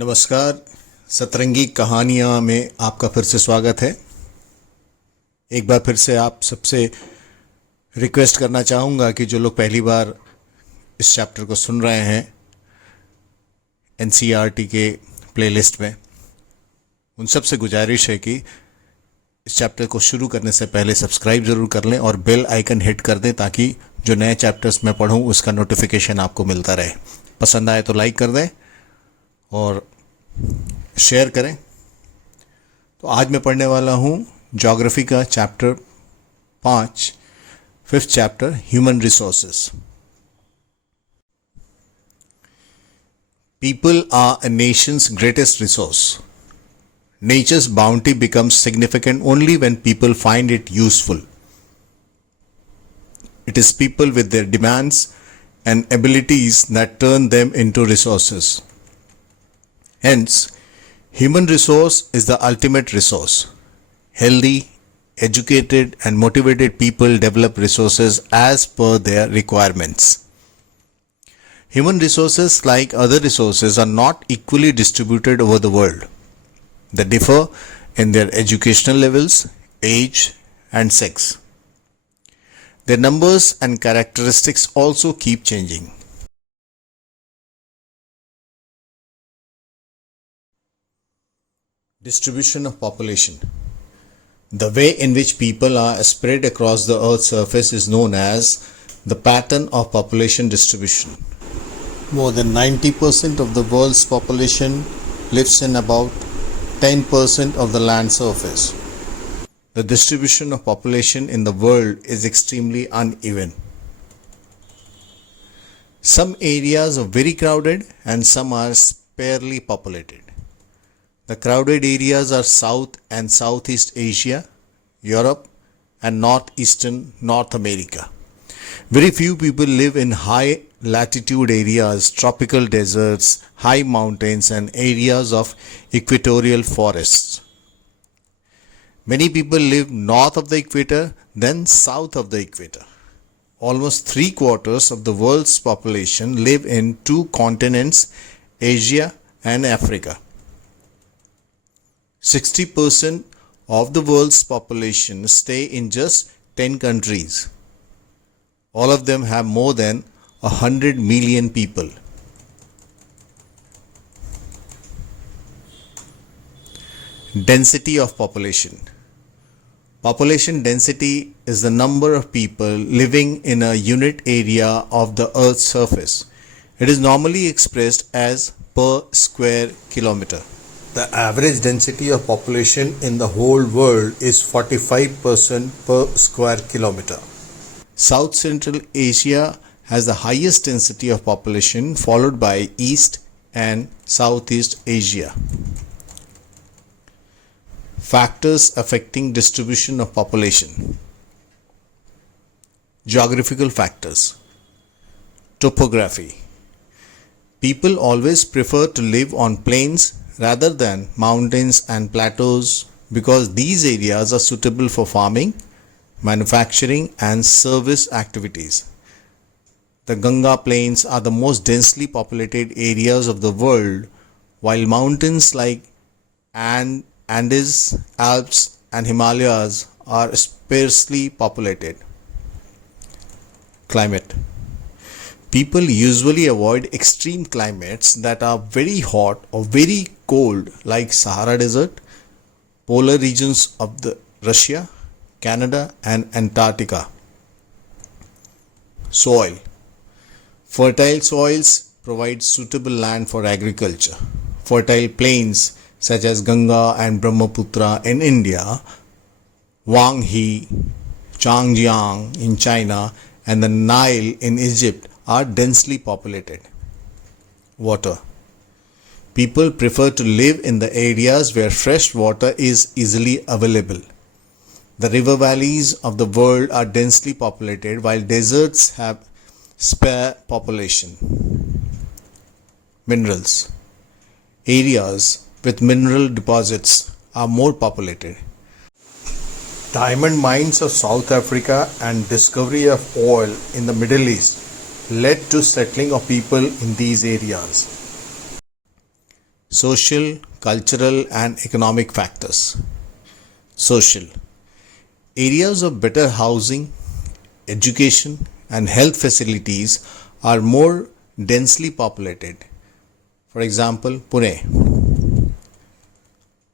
नमस्कार। सतरंगी कहानियाँ में आपका फिर से स्वागत है। एक बार फिर से आप सबसे रिक्वेस्ट करना चाहूँगा कि जो लोग पहली बार इस चैप्टर को सुन रहे हैं एनसीईआरटी के प्लेलिस्ट में, उन सबसे गुजारिश है कि इस चैप्टर को शुरू करने से पहले सब्सक्राइब ज़रूर कर लें और बेल आइकन हिट कर दें ताकि जो नए चैप्टर्स मैं पढ़ूँ उसका नोटिफिकेशन आपको मिलता रहे। पसंद आए तो लाइक कर दें और शेयर करें। तो आज मैं पढ़ने वाला हूँ ज्योग्राफी का chapter 5, 5th chapter, human resources. People are a nation's greatest resource. Nature's bounty becomes significant only when people find it useful. It is people with their demands and abilities that turn them into resources. Hence, human resource is the ultimate resource. Healthy, educated and motivated people develop resources as per their requirements. Human resources, like other resources, are not equally distributed over the world. They differ in their educational levels, age and sex. Their numbers and characteristics also keep changing. Distribution of population. The way in which people are spread across the Earth's surface is known as the pattern of population distribution. More than 90% of the world's population lives in about 10% of the land surface. The distribution of population in the world is extremely uneven. Some areas are very crowded and some are sparsely populated. The crowded areas are South and Southeast Asia, Europe and Northeastern North America. Very few people live in high latitude areas, tropical deserts, high mountains and areas of equatorial forests. Many people live north of the equator, then south of the equator. Almost 3/4 of the world's population live in two continents, Asia and Africa. 60% of the world's population stay in just 10 countries. All of them have more than 100 million people. Density of population. Population density is the number of people living in a unit area of the Earth's surface. It is normally expressed as per square kilometer. The average density of population in the whole world is 45% per square kilometer. South Central Asia has the highest density of population, followed by East and Southeast Asia. Factors affecting distribution of population. Geographical factors. Topography. People always prefer to live on plains rather than mountains and plateaus because these areas are suitable for farming, manufacturing and service activities. The Ganga plains are the most densely populated areas of the world, while mountains like Andes, Alps and Himalayas are sparsely populated. Climate. People usually avoid extreme climates that are very hot or very cold like Sahara Desert, polar regions of Russia, Canada and Antarctica. Soil. Fertile soils provide suitable land for agriculture. Fertile plains such as Ganga and Brahmaputra in India, Wang He, Changjiang in China and the Nile in Egypt are densely populated. Water. People prefer to live in the areas where fresh water is easily available. The river valleys of the world are densely populated while deserts have spare population. Minerals. Areas with mineral deposits are more populated. Diamond mines of South Africa and discovery of oil in the Middle East led to settling of people in these areas. Social, cultural, and economic factors. Social. Areas of better housing, education, and health facilities are more densely populated. For example, Pune.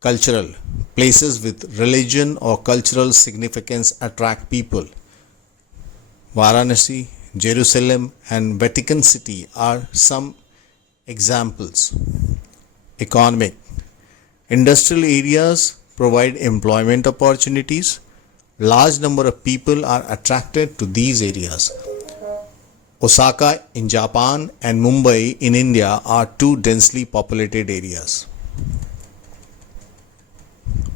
Cultural. Places with religion or cultural significance attract people. Varanasi, Jerusalem, and Vatican City are some examples. Economic. Industrial areas provide employment opportunities. Large number of people are attracted to these areas. Osaka in Japan and Mumbai in India are two densely populated areas.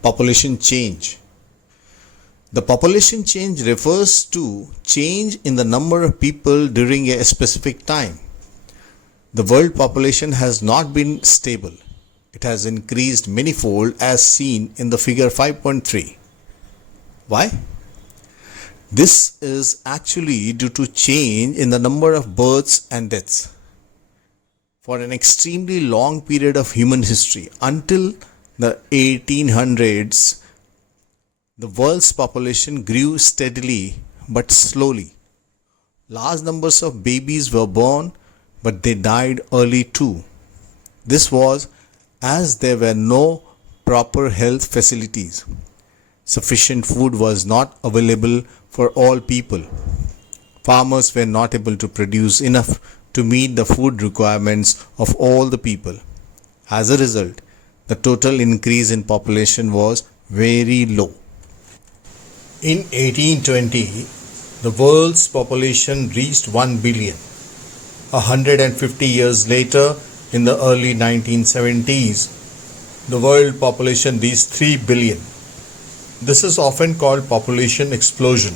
Population change. The population change refers to change in the number of people during a specific time. The world population has not been stable. It has increased manifold as seen in the figure 5.3. Why? This is actually due to change in the number of births and deaths. For an extremely long period of human history, until the 1800s, the world's population grew steadily but slowly. Large numbers of babies were born, but they died early too. This was as there were no proper health facilities. Sufficient food was not available for all people. Farmers were not able to produce enough to meet the food requirements of all the people. As a result, the total increase in population was very low. In 1820, the world's population reached 1 billion. 150 years later, in the early 1970s, the world population reached 3 billion. This is often called population explosion.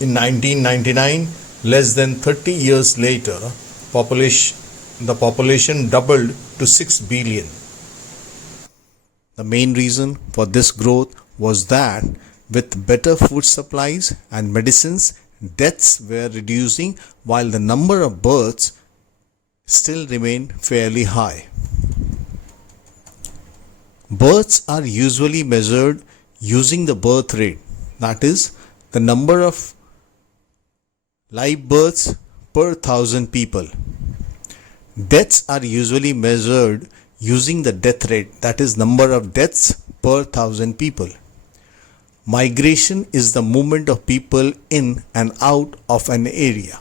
In 1999, less than 30 years later, the population doubled to 6 billion. The main reason for this growth was that with better food supplies and medicines, deaths were reducing while the number of births still remained fairly high. Births are usually measured using the birth rate, that is, the number of live births per 1,000 people. Deaths are usually measured using the death rate, that is, number of deaths per 1,000 people. Migration is the movement of people in and out of an area.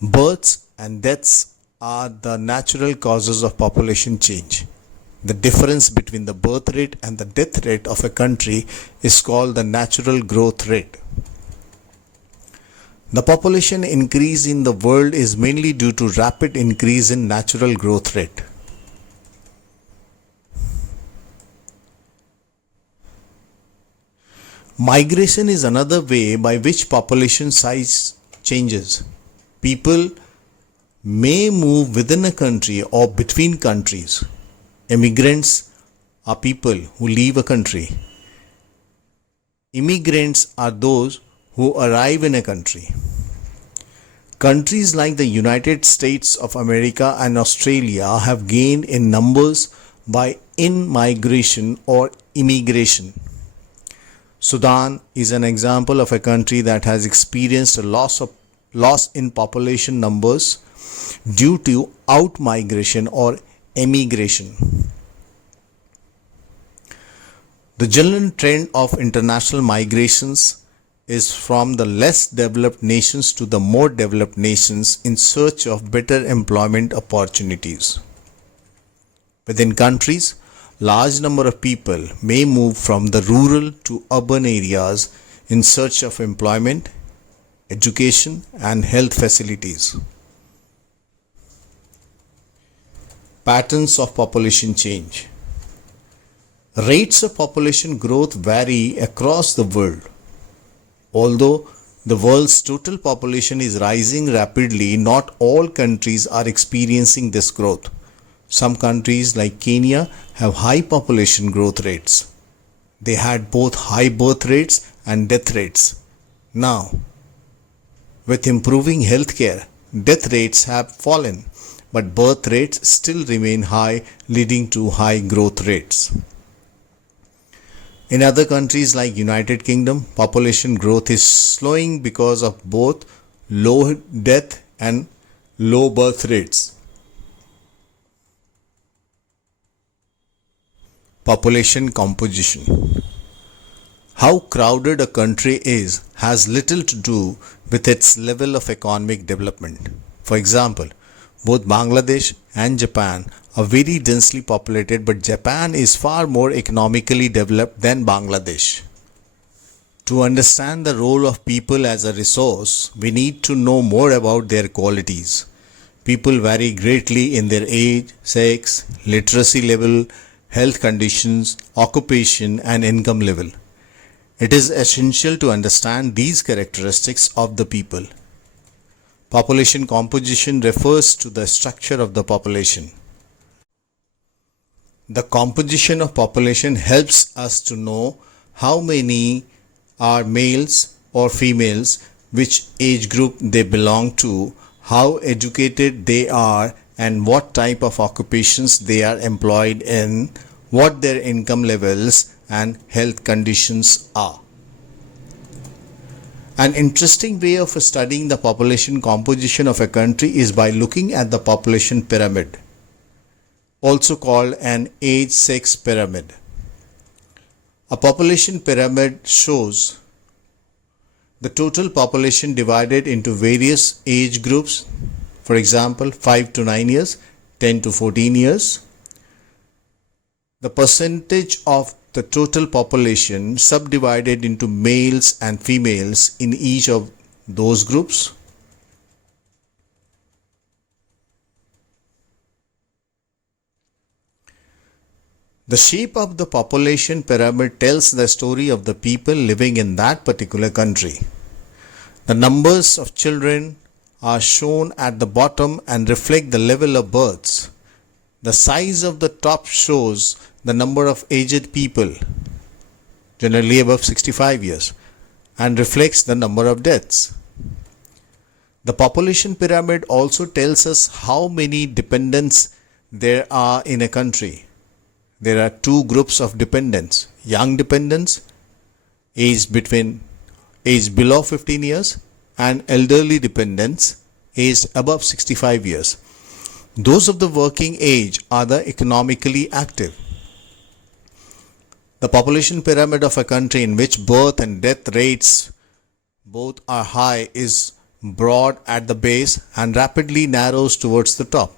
Births and deaths are the natural causes of population change. The difference between the birth rate and the death rate of a country is called the natural growth rate. The population increase in the world is mainly due to rapid increase in natural growth rate. Migration is another way by which population size changes. People may move within a country or between countries. Immigrants are people who leave a country. Immigrants are those who arrive in a country. Countries like the United States of America and Australia have gained in numbers by in-migration or immigration. Sudan is an example of a country that has experienced a loss in population numbers due to out-migration or emigration. The general trend of international migrations is from the less developed nations to the more developed nations in search of better employment opportunities. Within countries, large number of people may move from the rural to urban areas in search of employment, education, and health facilities. Patterns of population change. Rates of population growth vary across the world. Although the world's total population is rising rapidly, not all countries are experiencing this growth. Some countries like Kenya have high population growth rates. They had both high birth rates and death rates. Now, with improving healthcare, death rates have fallen, but birth rates still remain high, leading to high growth rates. In other countries like United Kingdom, population growth is slowing because of both low death and low birth rates. Population composition. How crowded a country is has little to do with its level of economic development. For example, both Bangladesh and Japan are very densely populated, but Japan is far more economically developed than Bangladesh. To understand the role of people as a resource, we need to know more about their qualities. People vary greatly in their age, sex, literacy level, health conditions, occupation, and income level. It is essential to understand these characteristics of the people. Population composition refers to the structure of the population. The composition of population helps us to know how many are males or females, which age group they belong to, how educated they are, and what type of occupations they are employed in, what their income levels and health conditions are. An interesting way of studying the population composition of a country is by looking at the population pyramid, also called an age-sex pyramid. A population pyramid shows the total population divided into various age groups, for example 5 to 9 years, 10 to 14 years. The percentage of the total population subdivided into males and females in each of those groups. The shape of the population pyramid tells the story of the people living in that particular country. The numbers of children are shown at the bottom and reflect the level of births. The size of the top shows the number of aged people, generally above 65 years, and reflects the number of deaths. The population pyramid also tells us how many dependents there are in a country. There are two groups of dependents: young dependents, aged below 15 years, and elderly dependents, aged above 65 years. Those of the working age are the economically active. The population pyramid of a country in which birth and death rates both are high is broad at the base and rapidly narrows towards the top.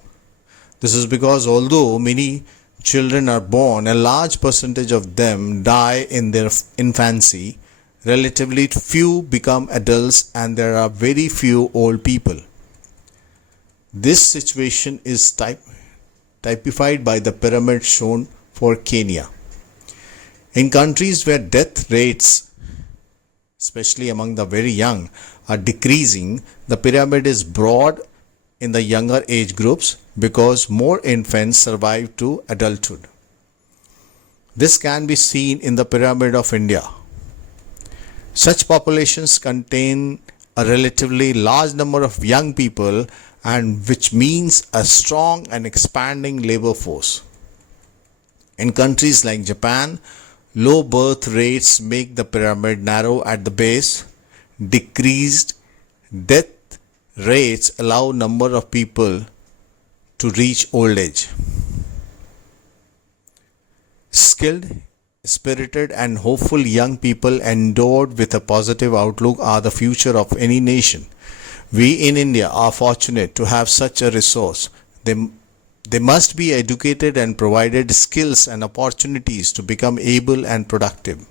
This is because although many children are born, a large percentage of them die in their infancy. Relatively few become adults, and there are very few old people. This situation is typified by the pyramid shown for Kenya. In countries where death rates, especially among the very young, are decreasing, the pyramid is broad in the younger age groups because more infants survive to adulthood. This can be seen in the pyramid of India. Such populations contain a relatively large number of young people, and which means a strong and expanding labor force. In countries like Japan, low birth rates make the pyramid narrow at the base. Decreased death rates allow number of people to reach old age. Skilled, spirited, and hopeful young people endowed with a positive outlook are the future of any nation. We in India are fortunate to have such a resource. They must be educated and provided skills and opportunities to become able and productive.